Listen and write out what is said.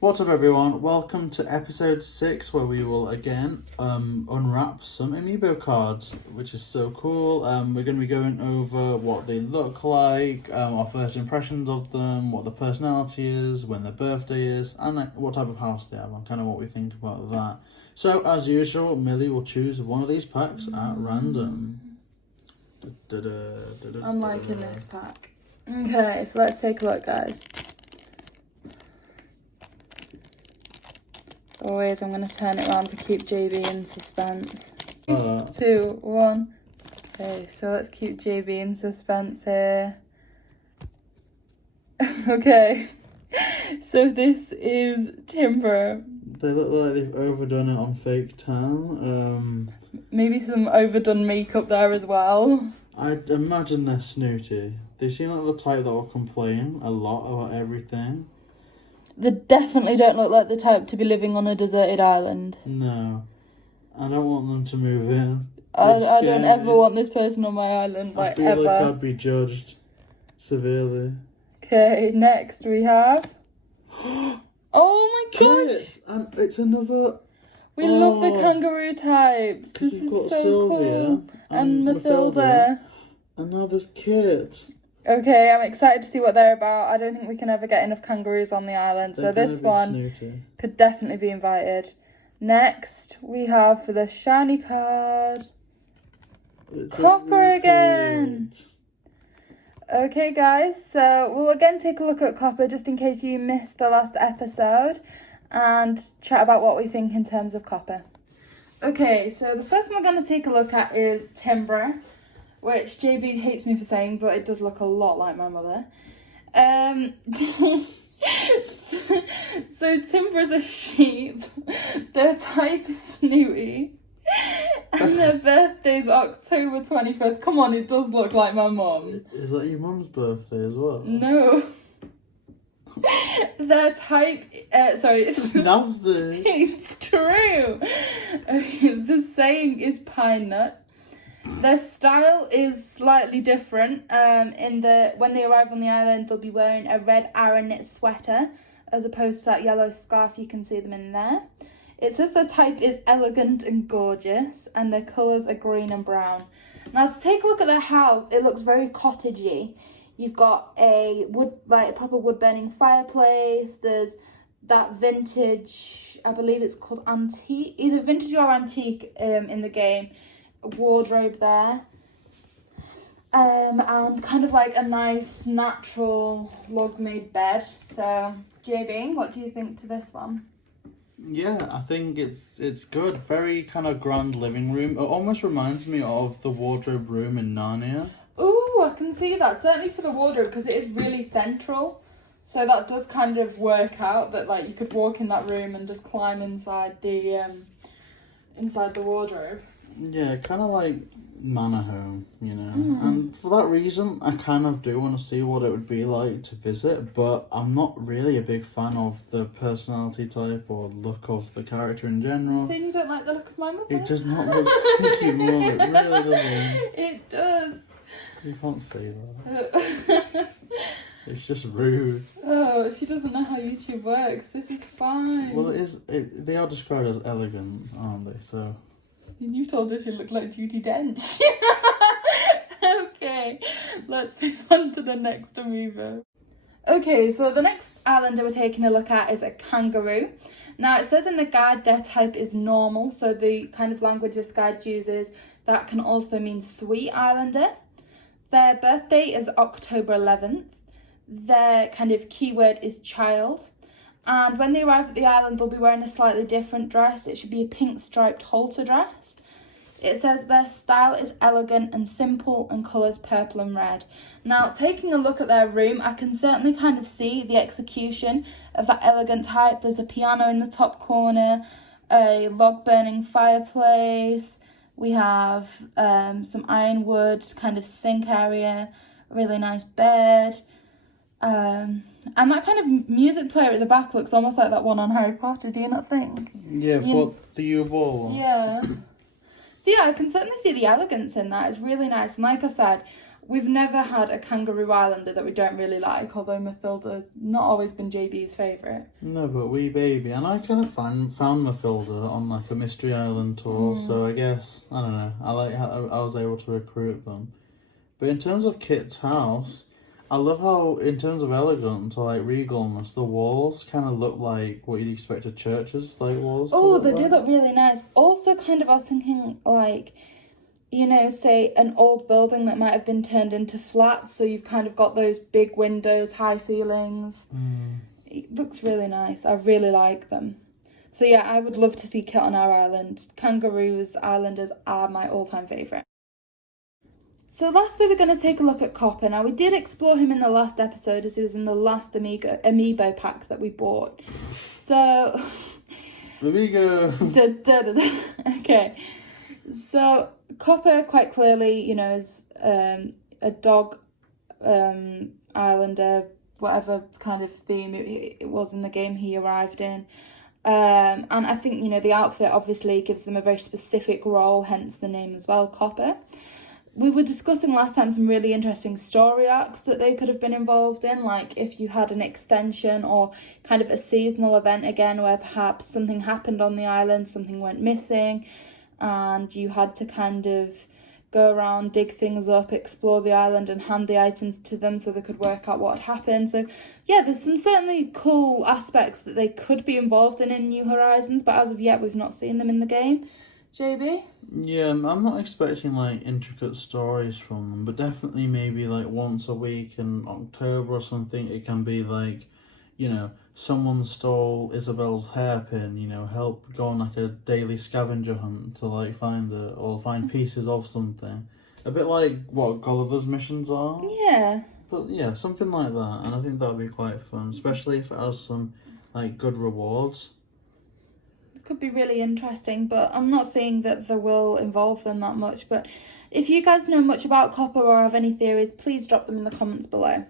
What's up everyone, welcome to episode 6 where we will again unwrap some Amiibo cards, which is so cool. We're going to be going over what they look like, our first impressions of them, what the personality is, when their birthday is, and what type of house they have and kind of what we think about that. So as usual, Millie will choose one of these packs at random. I'm liking this pack. Okay, so let's take a look, guys. Always, I'm going to turn it around to keep JB in suspense. 2, 1. Okay, so let's keep JB in suspense here. Okay, so this is Timber. They look like they've overdone it on fake tan. Maybe some overdone makeup there as well. I'd imagine they're snooty. They seem like the type that will complain a lot about everything. They definitely don't look like the type to be living on a deserted island. No. I don't want them to move in. I don't ever want this person on my island, I feel ever. like I'd be judged severely. Okay, next we have... Oh my gosh! Kit! And it's another... We love the kangaroo types. This is so Sylvia cool. And Mathilda. And now there's Kit. Okay, I'm excited to see what they're about. I don't think we can ever get enough kangaroos on the island, so this one snooty. Could definitely be invited. Next, we have for the shiny card, Copper again. Okay, guys, so we'll again take a look at Copper just in case you missed the last episode and chat about what we think in terms of Copper. Okay, so the first one we're going to take a look at is Timber, which JB hates me for saying, but it does look a lot like my mother. So Timber's a sheep, their type is snooty, and their birthday's October 21st. Come on, it does look like my mum. Is that your mum's birthday as well? No. Their type, sorry. It's nasty. It's true. The saying is pine nut. Their style is slightly different. When they arrive on the island, they'll be wearing a red Aran knit sweater, as opposed to that yellow scarf you can see them in there. It says their type is elegant and gorgeous, and their colours are green and brown. Now, to take a look at their house, it looks very cottagey. You've got a proper wood-burning fireplace. There's that vintage, I believe it's called antique, either vintage or antique in the game, wardrobe there, and kind of like a nice natural log made bed. So JB, what do you think to this one? Yeah, I think it's good. Very kind of grand living room. It almost reminds me of the wardrobe room in Narnia. Ooh, I can see that, certainly for the wardrobe, because it is really central, so that does kind of work out that like you could walk in that room and just climb inside the wardrobe. Yeah, kind of like manor home, you know. And for that reason, I kind of do want to see what it would be like to visit, but I'm not really a big fan of the personality type or look of the character in general. Saying you don't like the look of my mother? It does not look cute, Mum. It really doesn't. It does. You can't say that. It's just rude. Oh, she doesn't know how YouTube works. This is fine. Well, they are described as elegant, aren't they? So... And you told her she looked like Judi Dench. Okay, let's move on to the next Amiibo. Okay, so the next islander we're taking a look at is a kangaroo. Now, it says in the guide their type is normal, so the kind of language this guide uses, that can also mean sweet islander. Their birthday is October 11th. Their kind of keyword is child. And when they arrive at the island, they'll be wearing a slightly different dress. It should be a pink striped halter dress. It says their style is elegant and simple and colours purple and red. Now, taking a look at their room, I can certainly kind of see the execution of that elegant type. There's a piano in the top corner, a log-burning fireplace. We have some ironwood kind of sink area, a really nice bed. And that kind of music player at the back looks almost like that one on Harry Potter, do you not think? Yeah, for the U-Ball one. Yeah. So yeah, I can certainly see the elegance in that. It's really nice. And like I said, we've never had a Kangaroo Islander that we don't really like, although Mathilda's not always been JB's favourite. No, but wee baby. And I kind of found Mathilda on like a Mystery Island tour, so I guess, I don't know, I like how I was able to recruit them. But in terms of Kit's house, I love how, in terms of elegance or like regalness, the walls kind of look like what you'd expect a church's like walls. Oh, they do look really nice. Also, kind of, I was thinking like, you know, say an old building that might have been turned into flats, so you've kind of got those big windows, high ceilings. It looks really nice. I really like them. So yeah, I would love to see Kit on our island. Kangaroos, Islanders are my all-time favourite. So lastly, we're going to take a look at Copper. Now, we did explore him in the last episode as he was in the last Amiibo pack that we bought. So... Amigo! Okay. So, Copper, quite clearly, you know, is a dog islander, whatever kind of theme it was in the game he arrived in. And I think, you know, the outfit obviously gives them a very specific role, hence the name as well, Copper. We were discussing last time some really interesting story arcs that they could have been involved in, like if you had an extension or kind of a seasonal event again where perhaps something happened on the island, something went missing, and you had to kind of go around, dig things up, explore the island and hand the items to them so they could work out what had happened. So yeah, there's some certainly cool aspects that they could be involved in New Horizons, but as of yet we've not seen them in the game. JB? Yeah, I'm not expecting like intricate stories from them, but definitely maybe like once a week in October or something, it can be like, you know, someone stole Isabel's hairpin, you know, help go on like a daily scavenger hunt to like find it, or find pieces of something. A bit like what Gulliver's missions are. Yeah. But yeah, something like that, and I think that would be quite fun, especially if it has some like good rewards. Could be really interesting, but I'm not saying that they will involve them that much. But if you guys know much about Copper or have any theories, please drop them in the comments below.